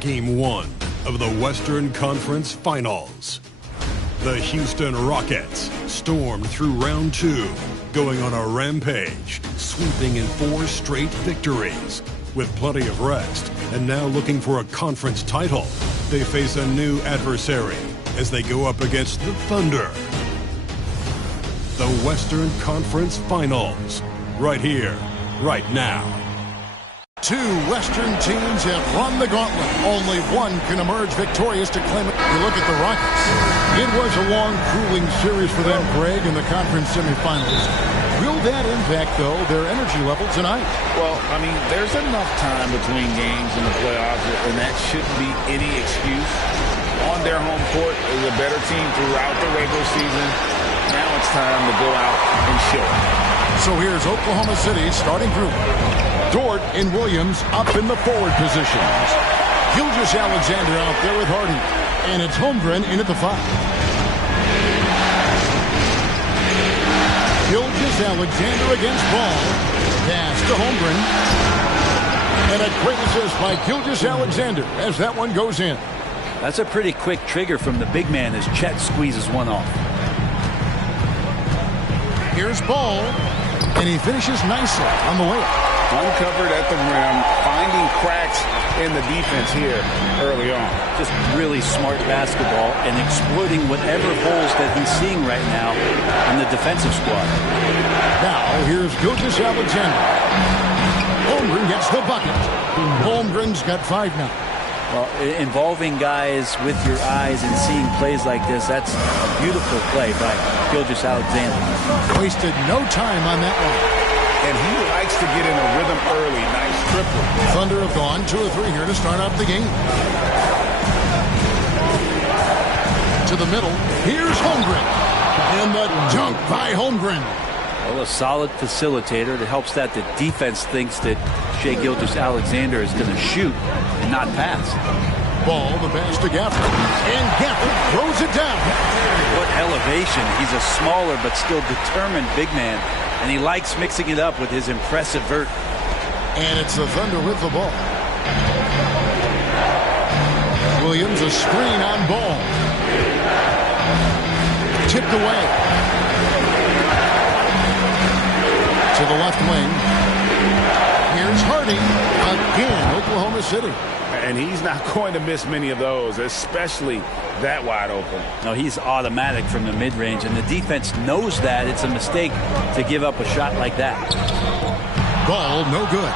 Game 1 of the Western Conference Finals. The Houston Rockets stormed through round 2, going on a rampage, sweeping in 4 straight victories. With plenty of rest and now looking for a conference title, they face a new adversary as they go up against the Thunder. The Western Conference Finals, right here, right now. 2 Western teams have run the gauntlet. Only one can emerge victorious to claim it. You look at the Rockets. It was a long, grueling series for them, Greg, in the conference semifinals. Will that impact, though, their energy level tonight? Well, I mean, there's enough time between games in the playoffs, and that shouldn't be any excuse. On their home court is a better team throughout the regular season. Now it's time to go out and show it. So here's Oklahoma City's starting group. Dort and Williams up in the forward positions. Gilgeous-Alexander out there with Hardy. And it's Holmgren in at the 5. Gilgeous-Alexander against Ball. Pass to Holmgren. And a great assist by Gilgeous-Alexander as that one goes in. That's a pretty quick trigger from the big man as Chet squeezes one off. Here's Ball. And he finishes nicely on the layup. Uncovered at the rim, finding cracks in the defense here early on. Just really smart basketball and exploiting whatever holes that he's seeing right now in the defensive squad. Now here's Gilgeous-Alexander. Holmgren gets the bucket. Holmgren's got 5 now. Well, involving guys with your eyes and seeing plays like this, that's a beautiful play by Gilgeous-Alexander. Wasted no time on that one. And he likes to get in a rhythm early. Nice triple. Thunder have gone 2 of 3 here to start off the game. To the middle. Here's Holmgren. And the dunk by Holmgren. Well, a solid facilitator that helps that the defense thinks that Shai Gilgeous-Alexander is going to shoot and not pass. Ball, the pass to Gafford. And Gafford throws it down. What elevation. He's a smaller but still determined big man. And he likes mixing it up with his impressive vert. And it's the Thunder with the ball. Williams, a screen on Ball. Tipped away. To the left wing. Here's Hardy. Again, Oklahoma City. And he's not going to miss many of those, especially that wide open. No, he's automatic from the mid-range, and the defense knows that. It's a mistake to give up a shot like that. Ball, no good.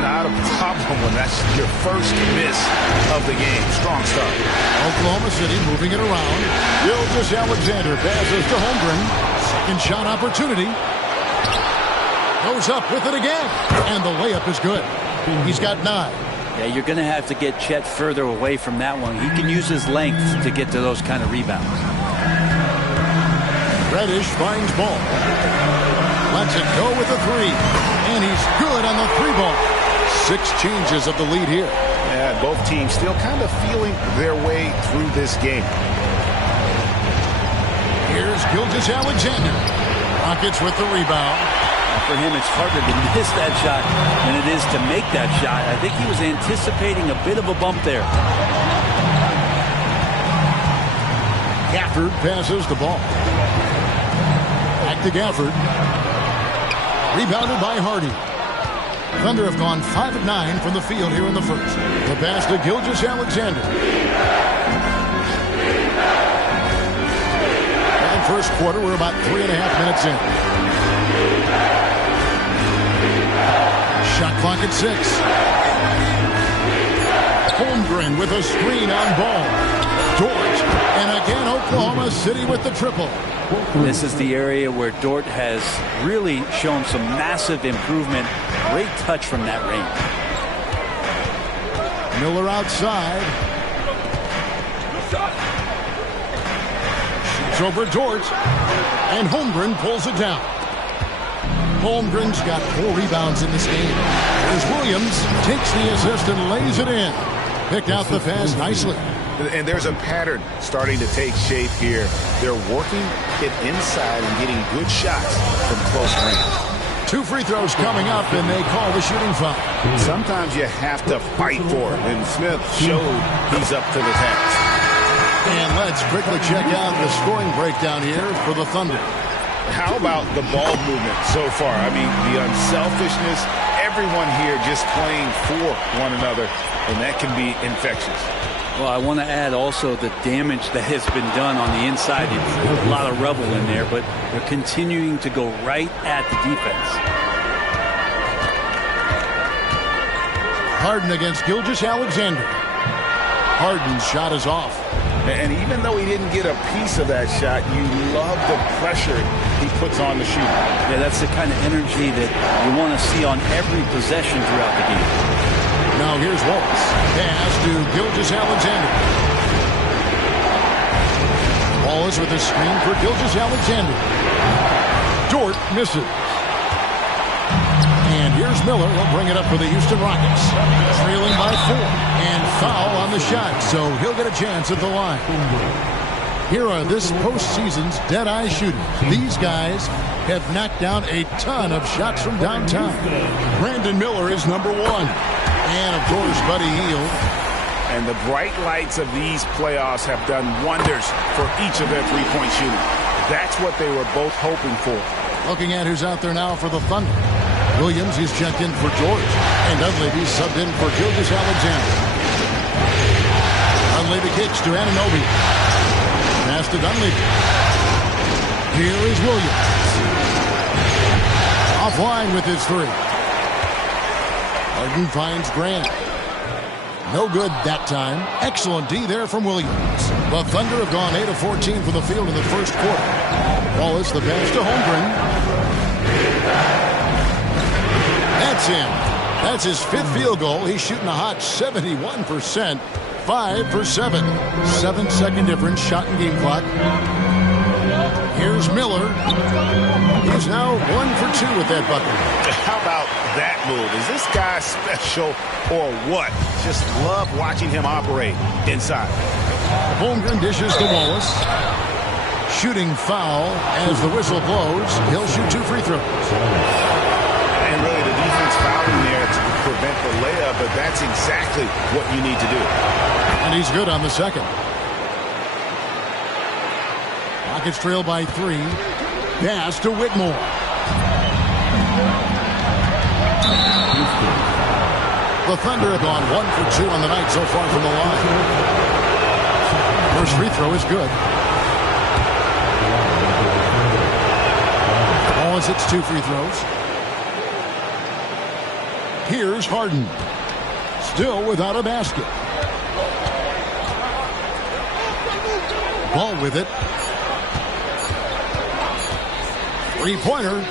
Not a problem when that's your first miss of the game. Strong start. Oklahoma City moving it around. Gilgeous-Alexander passes to Holmgren. Second shot opportunity. Goes up with it again. And the layup is good. He's got 9. Yeah, you're going to have to get Chet further away from that one. He can use his length to get to those kind of rebounds. Reddish finds Ball. Lets it go with the 3. And he's good on the 3-ball. 6 changes of the lead here. Yeah, both teams still kind of feeling their way through this game. Here's Gilgeous-Alexander. Rockets with the rebound. For him, it's harder to miss that shot than it is to make that shot. I think he was anticipating a bit of a bump there. Gafford passes the ball. Back to Gafford. Rebounded by Hardy. Thunder have gone 5 of 9 from the field here in the first. The pass to Gilgeous-Alexander. And first quarter, we're about 3.5 minutes in. Shot clock at 6. Holmgren with a screen on Ball. Dort, and again Oklahoma City with the triple. This is the area where Dort has really shown some massive improvement. Great touch from that range. Miller outside. Shoots over Dort, and Holmgren pulls it down. Holmgren's got 4 rebounds in this game. As Williams takes the assist and lays it in. Picked out the pass nicely. And there's a pattern starting to take shape here. They're working it inside and getting good shots from close range. 2 free throws coming up, and they call the shooting foul. Sometimes you have to fight for it, and Smith showed he's up to the task. And let's quickly check out the scoring breakdown here for the Thunder. How about the ball movement so far? I mean, the unselfishness, everyone here just playing for one another, and that can be infectious. Well, I want to add also the damage that has been done on the inside. There's a lot of rubble in there, but they're continuing to go right at the defense. Harden against Gilgeous-Alexander. Harden's shot is off. And even though he didn't get a piece of that shot, you love the pressure he puts on the shooter. Yeah, that's the kind of energy that you want to see on every possession throughout the game. Now here's Wallace. Pass to Gilgeous-Alexander. Wallace with a screen for Gilgeous-Alexander. Dort misses. And here's Miller. He'll bring it up for the Houston Rockets. Trailing by 4. And foul on the shot, so he'll get a chance at the line. Here are this postseason's dead-eye shooters. These guys have knocked down a ton of shots from downtown. Brandon Miller is number 1. And, of course, Buddy Hield. And the bright lights of these playoffs have done wonders for each of their three-point shooting. That's what they were both hoping for. Looking at who's out there now for the Thunder. Williams is checked in for George. And Dunleavy subbed in for Gilgeous-Alexander. Dunleavy kicks to Anunoby. Pass to Dunleavy. Here is Williams. Offline with his 3. Harden finds Grant. No good that time. Excellent D there from Williams. The Thunder have gone 8 of 14 from the field in the first quarter. Wallace the pass to Holmgren. That's him. That's his 5th field goal. He's shooting a hot 71%. 5 for 7. 7-second difference. Shot and game clock. Here's Miller. He's now 1 for 2 with that bucket. How about that move? Is this guy special or what? Just love watching him operate inside. Holmgren dishes to Wallace. Shooting foul as the whistle blows. He'll shoot 2 free throws. And really the defense fouling there to prevent the layup, but that's exactly what you need to do. And he's good on the second. Rockets trail by 3. Pass to Whitmore. The Thunder have gone 1 for 2 on the night so far from the line. First free throw is good. Wallace hits 2 free throws. Here's Harden. Still without a basket. Ball with it. 3-pointer.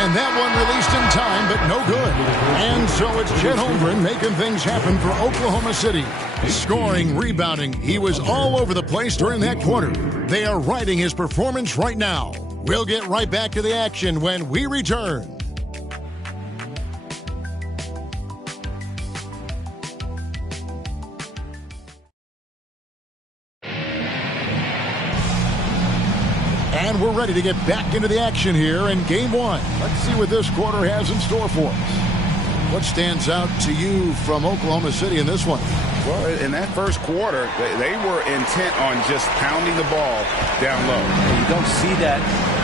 And that one released in time, but no good. And so it's Chet Holmgren making things happen for Oklahoma City. Scoring, rebounding. He was all over the place during that quarter. They are riding his performance right now. We'll get right back to the action when we return. And we're ready to get back into the action here in Game 1. Let's see what this quarter has in store for us. What stands out to you from Oklahoma City in this one? Well, in that first quarter, they were intent on just pounding the ball down low. You don't see that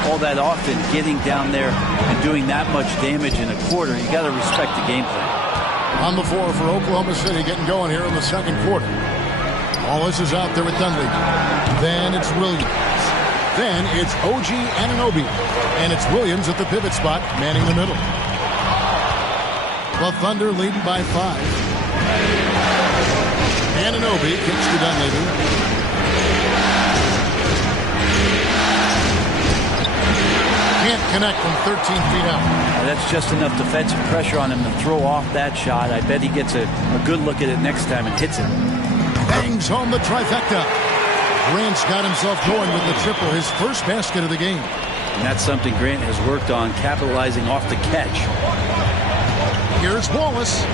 all that often, getting down there and doing that much damage in a quarter. You got to respect the game plan. On the floor for Oklahoma City, getting going here in the second quarter. Wallace is out there with Dunleavy. Then it's Williams. Then it's OG Anunoby. And it's Williams at the pivot spot, manning the middle. The Thunder leading by 5. Anunoby kicks to Dunleavy. Can't connect from 13 feet out. That's just enough defensive pressure on him to throw off that shot. I bet he gets a good look at it next time and hits it. Bangs home the trifecta. Grant's got himself going with the triple, his first basket of the game. And that's something Grant has worked on, capitalizing off the catch. Here's Wallace.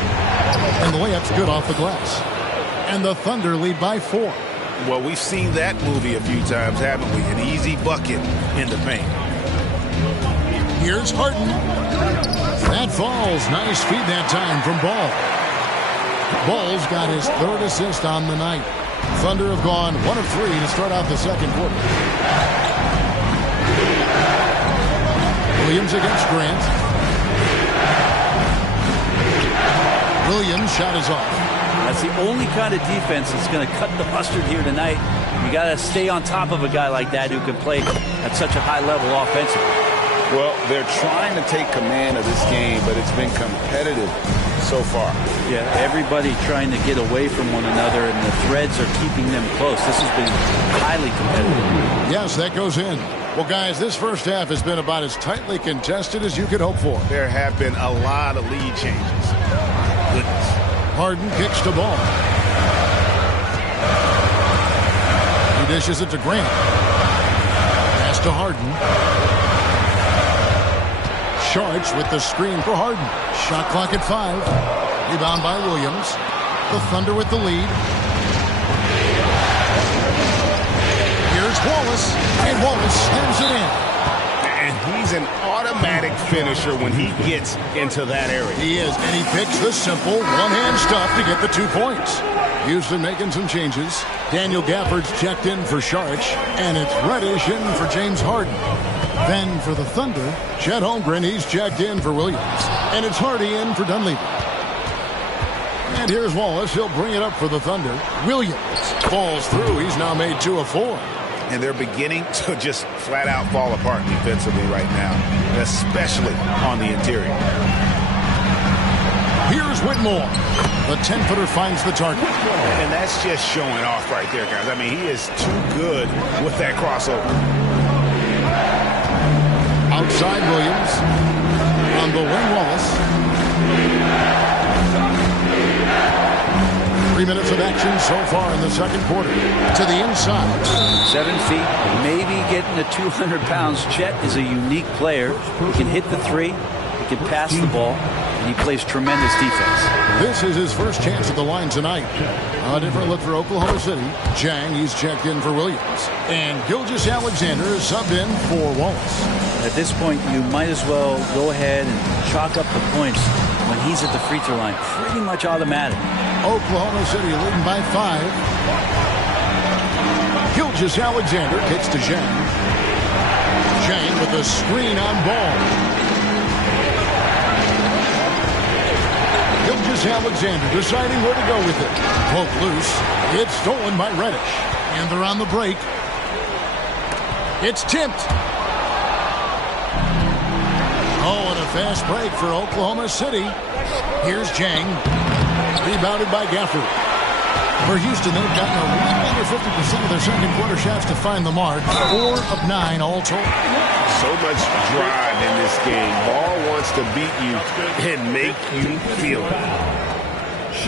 And the layup's good off the glass. And the Thunder lead by 4. Well, we've seen that movie a few times, haven't we? An easy bucket in the paint. Here's Harden. That falls. Nice feed that time from Ball. Ball's got his 3rd assist on the night. Thunder have gone 1 of 3 to start out the second quarter. Williams against Grant. Williams' shot is off. That's the only kind of defense that's going to cut the mustard here tonight. You got to stay on top of a guy like that who can play at such a high level offensively. Well, they're trying to take command of this game, but it's been competitive so far. Yeah, everybody trying to get away from one another, and the threads are keeping them close. This has been highly competitive. Yes, that goes in. Well, guys, this first half has been about as tightly contested as you could hope for. There have been a lot of lead changes. Goodness. Harden kicks the ball. He dishes it to Grant. Pass to Harden. Sharch with the screen for Harden. Shot clock at 5. Rebound by Williams. The Thunder with the lead. Here's Wallace. And Wallace slams it in. And he's an automatic finisher when he gets into that area. He is, and he picks the simple one-hand stuff to get the 2 points. Houston making some changes. Daniel Gafford's checked in for Sharch, and it's Reddish in for James Harden. Then for the Thunder, Chet Holmgren, he's checked in for Williams. And it's Hardy in for Dunleavy. And here's Wallace. He'll bring it up for the Thunder. Williams falls through. He's now made 2 of 4. And they're beginning to just flat out fall apart defensively right now, especially on the interior. Here's Whitmore. The 10-footer finds the target. And that's just showing off right there, guys. I mean, he is too good with that crossover. Outside Williams. On the wing, Wallace. 3 minutes of action so far in the second quarter. To the inside. 7 feet, maybe getting to 200 pounds. Chet is a unique player. He can hit the 3, he can pass the ball, and he plays tremendous defense. This is his first chance at the line tonight. A different look for Oklahoma City. Jang, he's checked in for Williams. And Gilgeous-Alexander is subbed in for Wallace. At this point, you might as well go ahead and chalk up the points when he's at the free throw line. Pretty much automatic. Oklahoma City leading by 5. Gilgeous-Alexander kicks to Zhang. Zhang with a screen on Ball. Gilgeous-Alexander deciding where to go with it. Poke loose. It's stolen by Reddish. And they're on the break. It's tipped. Oh, and a fast break for Oklahoma City. Here's Zhang. Rebounded by Gafford. For Houston, they've gotten a little under 50% of their second quarter shots to find the mark. 4 of 9 all told. So much drive in this game. Ball wants to beat you and make you feel it.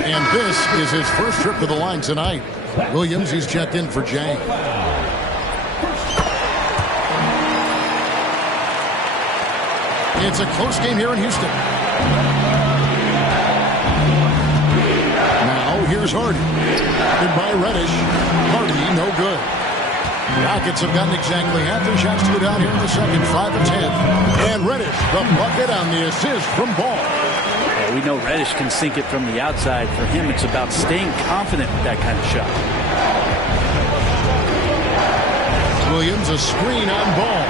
And this is his first trip to the line tonight. Williams, he's checked in for Zhang. It's a close game here in Houston. Now here's Hardy. By Reddish. Hardy, no good. Rockets have gotten exactly half their shots to go down here in the second. 5 of 10. And Reddish, the bucket on the assist from Ball. We know Reddish can sink it from the outside. For him, it's about staying confident with that kind of shot. Williams, a screen on Ball.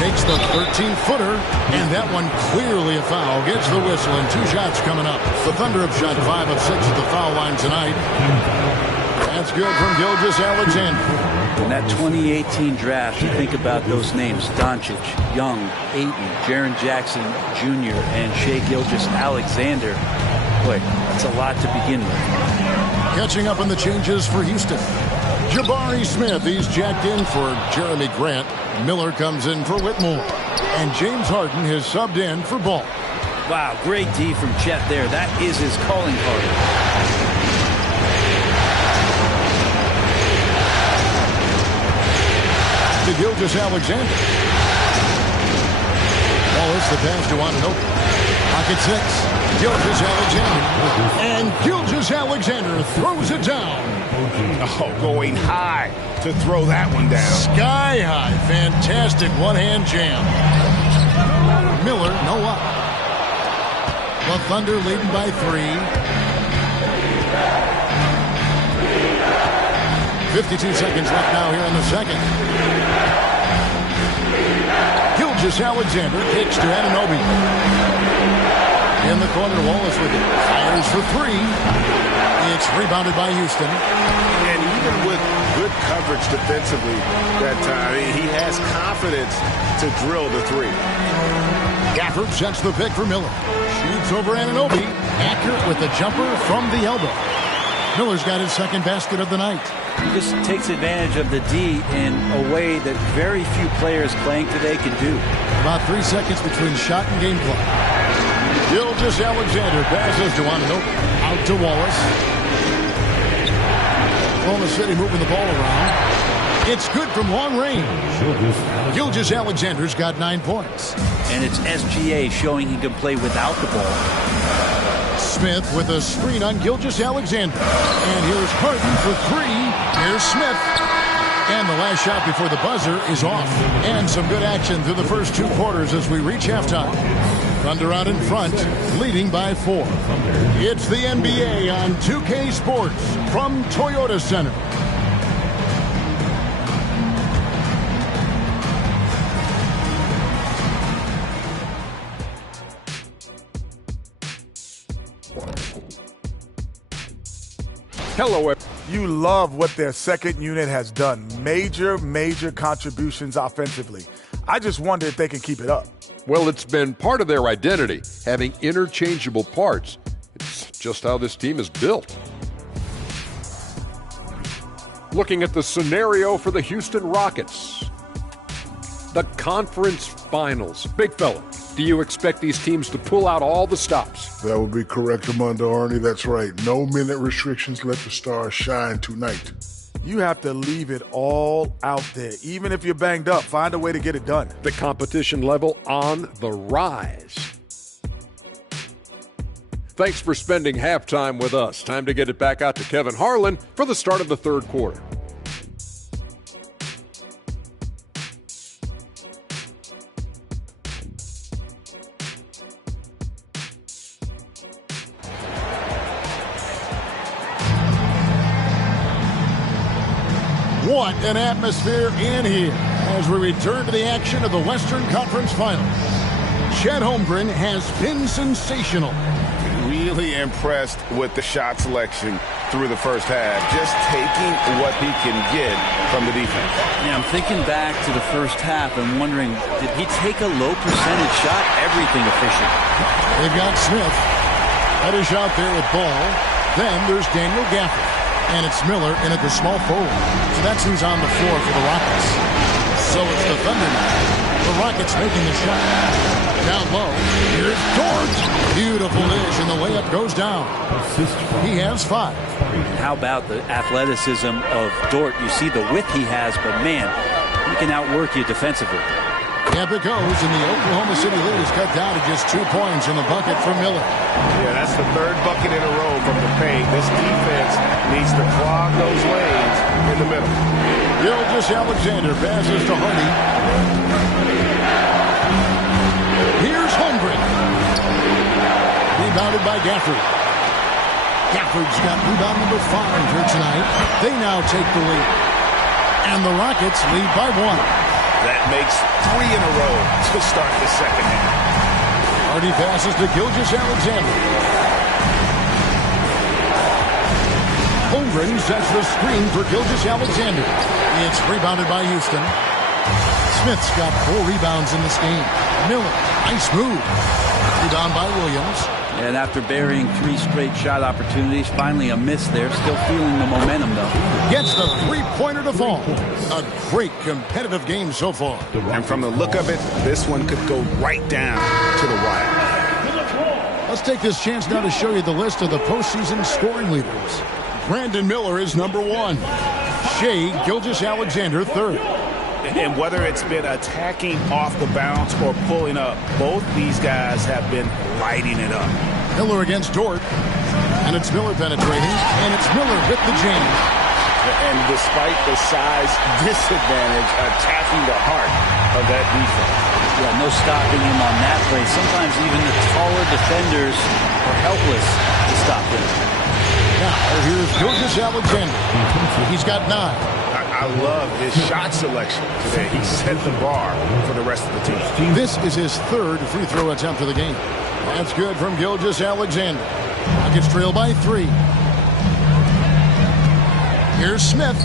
Takes the 13-footer, and that one clearly a foul. Gets the whistle, and 2 shots coming up. The Thunder have shot 5 of 6 at the foul line tonight. That's good from Gilgeous-Alexander. In that 2018 draft, you think about those names: Doncic, Young, Ayton, Jaren Jackson Jr., and Shai Gilgeous-Alexander. Boy, that's a lot to begin with. Catching up on the changes for Houston. Jabari Smith, he's jacked in for Jeremy Grant. Miller comes in for Whitmore. And James Harden has subbed in for Ball. Wow, great D from Chet there. That is his calling card. To Gilgeous-Alexander. Wallace, the pass to Anunoby. Rocket 6. Gilgeous-Alexander. And Gilgeous-Alexander throws it down. Oh, going high to throw that one down. Sky high. Fantastic one-hand jam. Miller, no up. The Thunder leading by 3. 52 seconds left now here in the second. Gilgeous-Alexander kicks to Anunoby. In the corner, Wallace with it. Fires for 3. It's rebounded by Houston. And even with good coverage defensively that time, he has confidence to drill the 3. Gafford sets the pick for Miller. Shoots over Anunoby. Accurate with the jumper from the elbow. Miller's got his second basket of the night. He just takes advantage of the D in a way that very few players playing today can do. About 3 seconds between shot and game clock. Gilgeous-Alexander passes to Anunoby. Out to Wallace. Oklahoma City moving the ball around. It's good from long range. Gilgeous-Alexander's got 9 points. And it's SGA showing he can play without the ball. Smith with a screen on Gilgeous-Alexander. And here's Harden for 3. Here's Smith. And the last shot before the buzzer is off. And some good action through the first 2 quarters as we reach halftime. Thunder out in front, leading by 4. It's the NBA on 2K Sports from Toyota Center. Hello, you love what their second unit has done. Major contributions offensively. I just wonder if they can keep it up. Well, it's been part of their identity, having interchangeable parts. It's just how this team is built. Looking at the scenario for the Houston Rockets. The conference finals. Big fella, do you expect these teams to pull out all the stops? That would be correct, Armando Arnie. That's right. No minute restrictions. Let the stars shine tonight. You have to leave it all out there. Even if you're banged up, find a way to get it done. The competition level on the rise. Thanks for spending halftime with us. Time to get it back out to Kevin Harlan for the start of the third quarter. What an atmosphere in here as we return to the action of the Western Conference Finals. Chet Holmgren has been sensational. Really impressed with the shot selection through the first half. Just taking what he can get from the defense. Yeah, I'm thinking back to the first half and wondering, did he take a low percentage shot? Everything efficient. They've got Smith. That is out there with ball. Then there's Daniel Gafford. And it's Miller in at the small forward. So that's who's on the floor for the Rockets. So it's the Thunder now. The Rockets making the shot. Down low. Here's Dort. Beautiful dish, and the layup goes down. He has 5. How about the athleticism of Dort? You see the width he has, but man, he can outwork you defensively. Up it goes, and the Oklahoma City lead is cut down to just 2 points in the bucket for Miller. Yeah, that's the 3rd bucket in a row from the paint. This defense needs to clog those lanes in the middle. Gilgeous-Alexander passes to Hardy. Here's Holmgren. Rebounded by Gafford. Gafford's got rebound number 5 here tonight. They now take the lead. And the Rockets lead by 1. That makes 3 in a row to start the second half. Hardy passes to Gilgeous-Alexander. Holmgren sets the screen for Gilgeous-Alexander. It's rebounded by Houston. Smith's got 4 rebounds in this game. Miller, nice move. Rebound by Williams. And after burying 3 straight shot opportunities, finally a miss there. Still feeling the momentum, though. Gets the 3-pointer to fall. A great competitive game so far. And from the look of it, this one could go right down to the wire. Let's take this chance now to show you the list of the postseason scoring leaders. Brandon Miller is number 1. Shai Gilgeous-Alexander 3rd. And whether it's been attacking off the bounce or pulling up, both these guys have been lighting it up. Miller against Dort. And it's Miller penetrating. And it's Miller with the jam. And despite the size disadvantage, attacking the heart of that defense. Yeah, no stopping him on that play. Sometimes even the taller defenders are helpless to stop him. Now, here's Gilgeous-Alexander. He's got 9. I love his shot selection today. He set the bar for the rest of the team. This is his 3rd free throw attempt of the game. That's good from Gilgeous-Alexander. Rockets trail by 3. Here's Smith.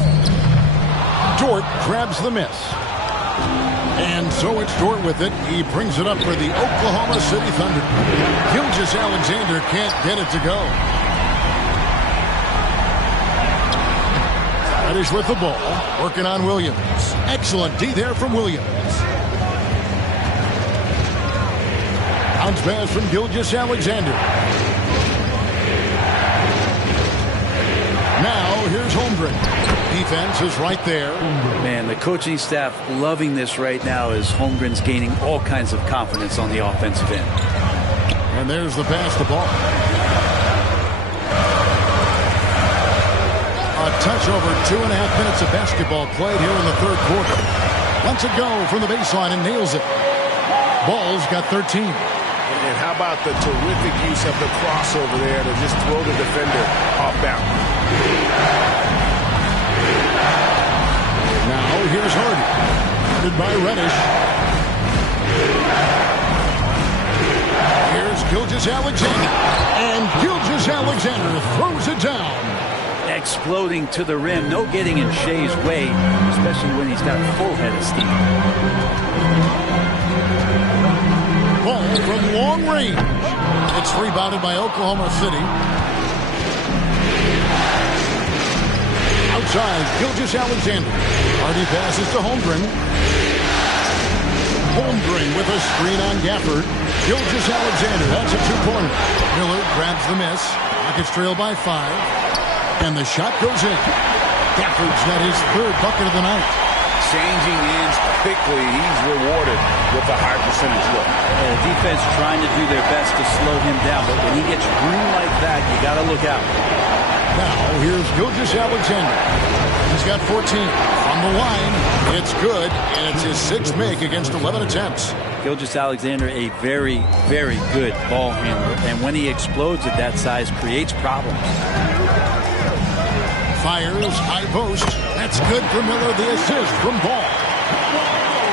Dort grabs the miss. And so it's Dort with it. He brings it up for the Oklahoma City Thunder. Gilgeous-Alexander can't get it to go. Reddish with the ball, working on Williams. Excellent D there from Williams. Bounce pass from Gilgeous-Alexander. Now here's Holmgren. Defense is right there. Man, the coaching staff loving this right now as Holmgren's gaining all kinds of confidence on the offensive end. And there's the pass to ball. A touch over 2.5 minutes of basketball played here in the 3rd quarter. Lets it go from the baseline and nails it. Ball's got 13. And how about the terrific use of the crossover there to just throw the defender off balance. Now here's Hardy. Guarded by Reddish. Here's Gilgeous-Alexander. And Gilgeous-Alexander throws it down. Exploding to the rim. No getting in Shea's way, especially when he's got full head of steam. Ball from long range. It's rebounded by Oklahoma City. Outside, Gilgeous-Alexander. Hardy passes to Holmgren. Holmgren with a screen on Gafford. Gilgeous-Alexander, that's a 2-pointer. Miller grabs the miss. Rockets trail by 5. And the shot goes in. Gafford's got his 3rd bucket of the night. Changing ends quickly. He's rewarded with a high percentage look. The defense trying to do their best to slow him down, but when he gets room like that, you got to look out. Now, here's Gilgeous-Alexander. He's got 14. From the line, it's good, and it's his 6th make against 11 attempts. Gilgeous-Alexander, a very, very good ball handler, and when he explodes at that size, creates problems. Fires, high post. That's good for Miller, the assist from Ball.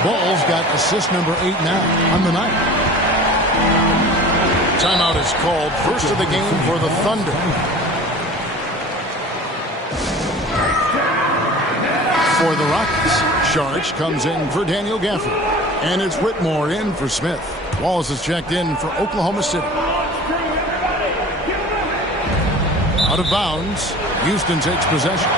Ball's got assist number 8 now on the night. Timeout is called. First of the game for the Thunder. For the Rockets, Sharch comes in for Daniel Gafford. And it's Whitmore in for Smith. Wallace is checked in for Oklahoma City. Out of bounds. Houston takes possession.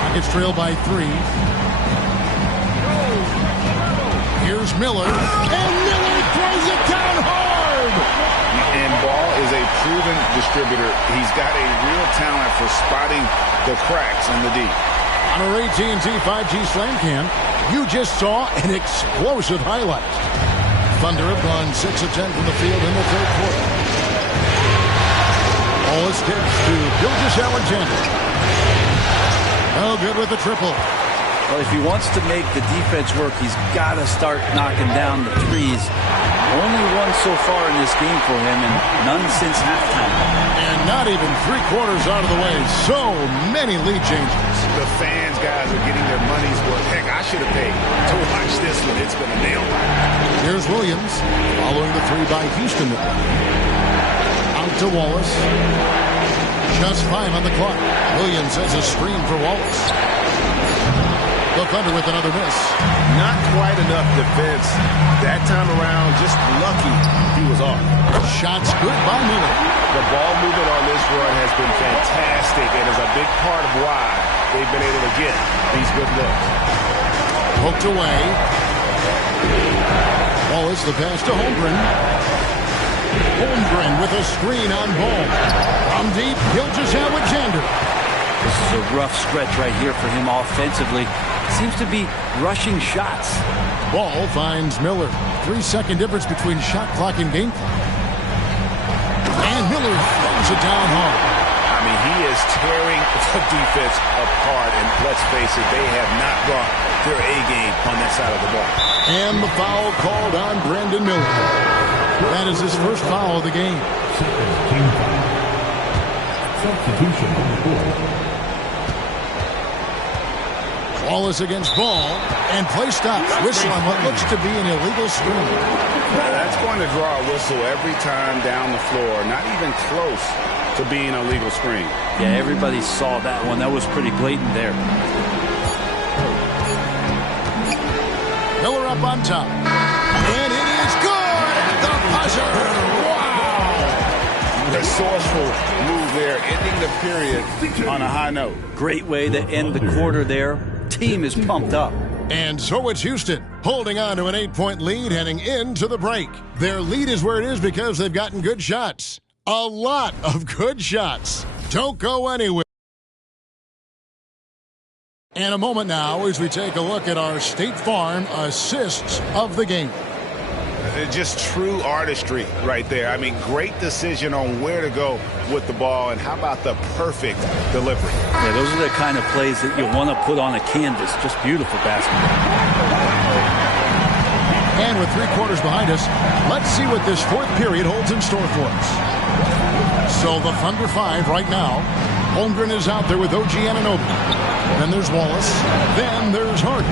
Rockets trail by 3. Here's Miller. And Miller throws it down hard. And Ball is a proven distributor. He's got a real talent for spotting the cracks in the D. On our AT&T 5G Slam Cam, you just saw an explosive highlight. Thunder have gone 6 of 10 from the field in the 3rd quarter. All his tips to Gilgeous-Alexander. Oh, good with the triple. Well, if he wants to make the defense work, he's got to start knocking down the threes. Only one so far in this game for him, and none since halftime. And not even 3/4 out of the way. So many lead changes. The fans, guys, are getting their money's worth. Heck, I should have paid to watch this one. It's been a nail biter. Here's Williams, following the 3 by Houston. Out to Wallace. Just 5 on the clock. Williams has a screen for Wallace. The Thunder with another miss. Not quite enough defense. That time around, just lucky he was off. Shots good by Miller. The ball movement on this run has been fantastic and is a big part of why they've been able to get these good looks. Poked away. Wallace the pass to Holmgren. Holmgren with a screen on Ball. From deep, Gilgeous-Alexander. This is a rough stretch right here for him offensively. Seems to be rushing shots. Ball finds Miller. 3-second difference between shot clock and game clock. And Miller throws it down hard. I mean, he is tearing the defense apart. And let's face it, they have not brought their A-game on that side of the ball. And the foul called on Brandon Miller. That is his first foul of the game. Substitution on the board. Wallace against Ball, and play stops. Whistle on what looks to be an illegal screen. That's going to draw a whistle every time down the floor. Not even close to being a legal screen. Yeah, everybody saw that one. That was pretty blatant there. Miller up on top. And it is good at the buzzer. Wow! Resourceful move there, ending the period on a high note. Great way to end the quarter there. Team is pumped up. And so it's Houston holding on to an 8-point lead heading into the break. Their lead is where it is because they've gotten good shots. A lot of good shots. Don't go anywhere. And a moment now as we take a look at our State Farm assists of the game. Just true artistry right there. I mean, great decision on where to go with the ball, and how about the perfect delivery? Yeah, those are the kind of plays that you want to put on a canvas. Just beautiful basketball. And with 3 quarters behind us, let's see what this fourth period holds in store for us. So the Thunder 5 right now. Holmgren is out there with OG Anunoby. Then there's Wallace. Then there's Harden.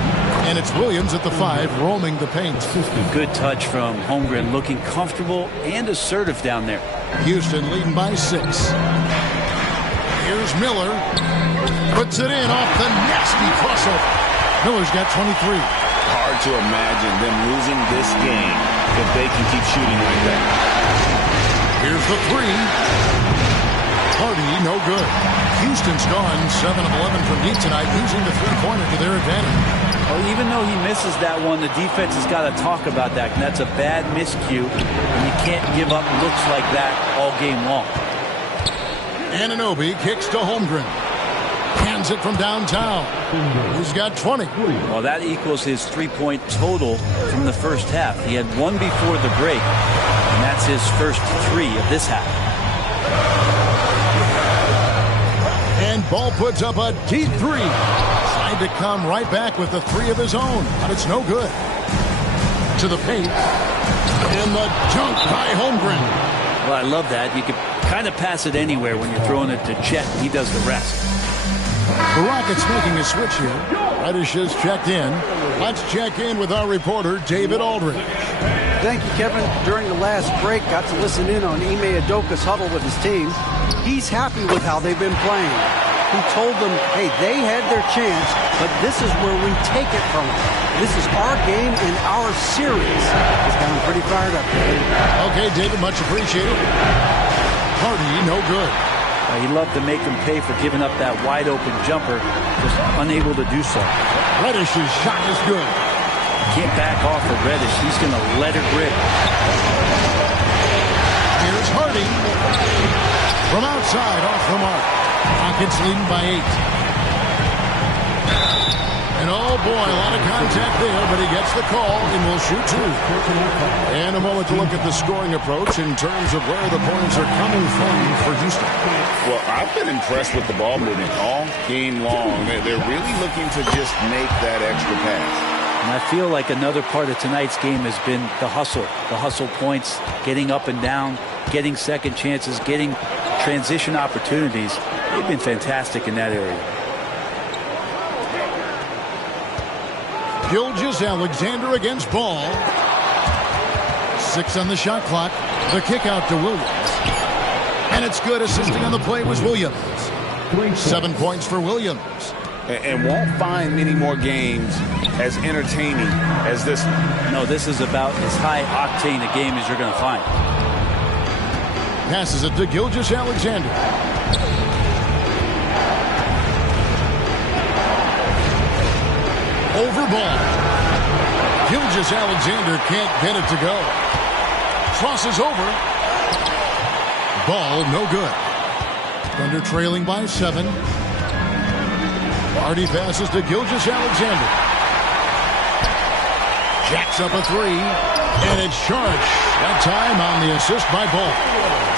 And it's Williams at the 5 roaming the paint. Good touch from Holmgren, looking comfortable and assertive down there. Houston leading by 6. Here's Miller. Puts it in off the nasty crossover. Miller's got 23. Hard to imagine them losing this game if they can keep shooting like that. Here's the 3. Hardy, no good. Houston's gone 7 of 11 from deep tonight, using the three-pointer to their advantage. Well, even though he misses that one, the defense has got to talk about that. And that's a bad miscue, and you can't give up looks like that all game long. Anunoby kicks to Holmgren. Hands it from downtown. He's got 20. Well, that equals his three-point total from the first half. He had one before the break, and that's his first 3 of this half. And Ball puts up a deep 3. Tried to come right back with the 3 of his own, but it's no good. To the paint. And the dunk by Holmgren. Well, I love that. You can kind of pass it anywhere when you're throwing it to Chet. He does the rest. The Rockets making a switch here. Reddish has checked in. Let's check in with our reporter, David Aldridge. Thank you, Kevin. During the last break, got to listen in on Ime Udoka's huddle with his team. He's happy with how they've been playing. He told them, hey, they had their chance, but this is where we take it from them. This is our game and our series. He's gotten pretty fired up. Okay, David, much appreciated. Hardy, no good. He loved to make them pay for giving up that wide-open jumper, just unable to do so. Reddish's shot is good. Can't back off of Reddish. He's going to let it rip. Here's Hardy. From outside, off the mark. Rockets leading by 8. And oh boy, a lot of contact there, but he gets the call and will shoot 2. And a moment to look at the scoring approach in terms of where the points are coming from for Houston. Well, I've been impressed with the ball movement all game long. They're really looking to just make that extra pass. And I feel like another part of tonight's game has been the hustle points, getting up and down, getting second chances, getting transition opportunities. They've been fantastic in that area. Gilgeous-Alexander against Ball. 6 on the shot clock. The kick out to Williams. And it's good. Assisting on the play was Williams. 7 points for Williams. And won't find many more games as entertaining as this one. No, this is about as high octane a game as you're going to find. Passes it to Gilgeous-Alexander. Over Ball. Gilgeous-Alexander can't get it to go. Crosses over. Ball, no good. Thunder trailing by 7. Hardy passes to Gilgeous-Alexander. Jacks up a 3, and it's Saric. That time on the assist by Ball.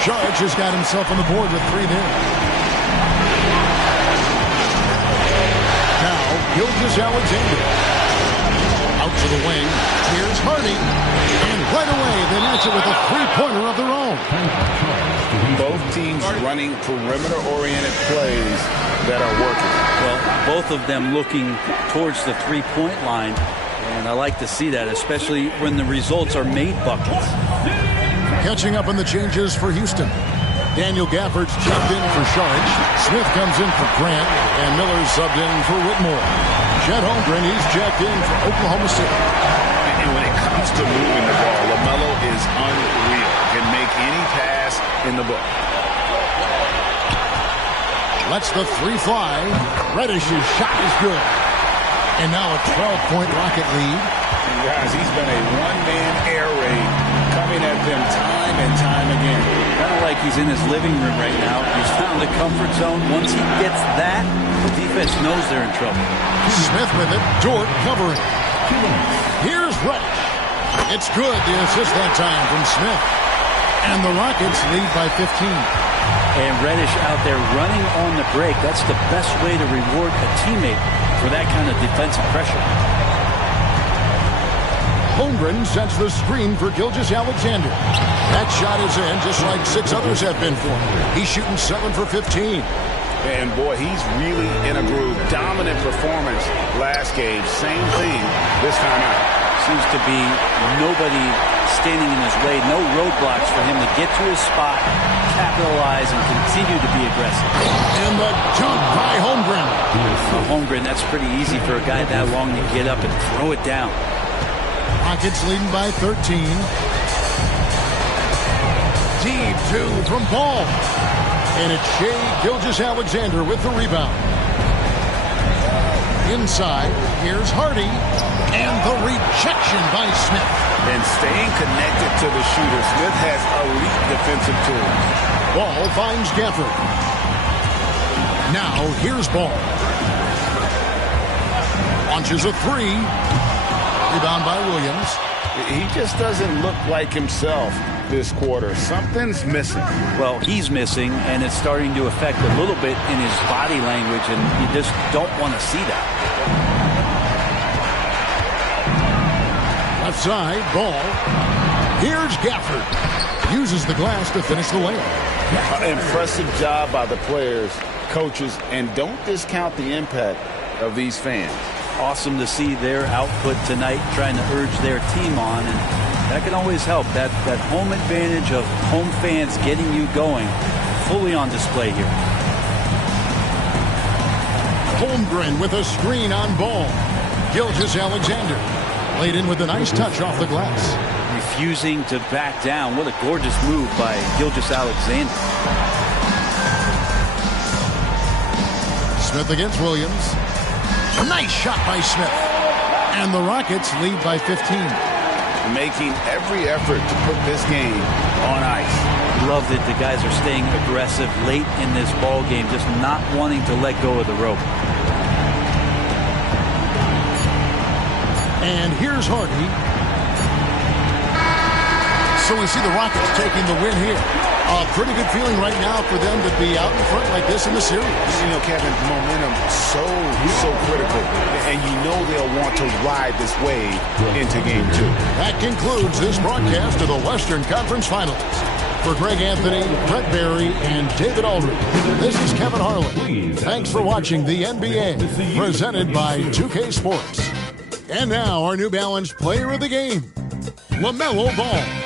Saric has got himself on the board with 3 there. Now, Gilgeous-Alexander. Out to the wing. Here's Hardy. And right away, they match it with a three-pointer of their own. Both teams running perimeter-oriented plays that are working. Well, both of them looking towards the three-point line. And I like to see that, especially when the results are made buckets. Catching up on the changes for Houston. Daniel Gafford's checked in for Saric. Smith comes in for Grant. And Miller's subbed in for Whitmore. Chet Holmgren, he's checked in for Oklahoma City. And when it comes to moving the ball, LaMelo is unreal. Can make any pass in the book. Lets the 3 fly. Reddish's shot is good. And now a 12-point Rocket lead. And guys, he's been a one-man air raid coming at them time and time again. Kind of like he's in his living room right now. He's found the comfort zone. Once he gets that, the defense knows they're in trouble. Smith with it. Dort covering. Here's Reddish. It's good. The assist that time from Smith. And the Rockets lead by 15. And Reddish out there running on the break. That's the best way to reward a teammate for that kind of defensive pressure. Holmgren sets the screen for Gilgeous-Alexander. That shot is in, just like 6 others have been for him. He's shooting 7 for 15. And boy, he's really in a groove. Dominant performance last game. Same thing this time out. Seems to be nobody standing in his way. No roadblocks for him to get to his spot, capitalize, and continue to be aggressive. And the jump by Holmgren. Holmgren, that's pretty easy for a guy that long to get up and throw it down. Rockets leading by 13. Deep 2 from Ball. And it's Shai Gilgeous-Alexander with the rebound. Inside, here's Hardy. And the rejection by Smith. And staying connected to the shooter, Smith has elite defensive tools. Ball finds Gafford. Now, here's Ball. Launches a 3. Rebound by Williams. He just doesn't look like himself this quarter. Something's missing. Well, he's missing, and it's starting to affect a little bit in his body language, and you just don't want to see that. Left side, Ball. Here's Gafford. Uses the glass to finish the layup. Impressive job by the players, coaches, and don't discount the impact of these fans. Awesome to see their output tonight, trying to urge their team on, and that can always help. That home advantage of home fans getting you going, fully on display here. Holmgren with a screen on Ball. Gilgeous-Alexander laid in with a nice touch off the glass. Refusing to back down. What a gorgeous move by Gilgeous-Alexander. Smith against Williams. Nice shot by Smith. And the Rockets lead by 15. Making every effort to put this game on ice. Love that the guys are staying aggressive late in this ball game, just not wanting to let go of the rope. And here's Hardy. So we see the Rockets taking the win here. A pretty good feeling right now for them to be out in front like this in the series. You know, Kevin, momentum so critical. And you know they'll want to ride this wave into Game 2. That concludes this broadcast of the Western Conference Finals. For Greg Anthony, Brett Barry, and David Aldridge, this is Kevin Harlan. Thanks for watching the NBA, presented by 2K Sports. And now, our New Balance player of the game, LaMelo Ball.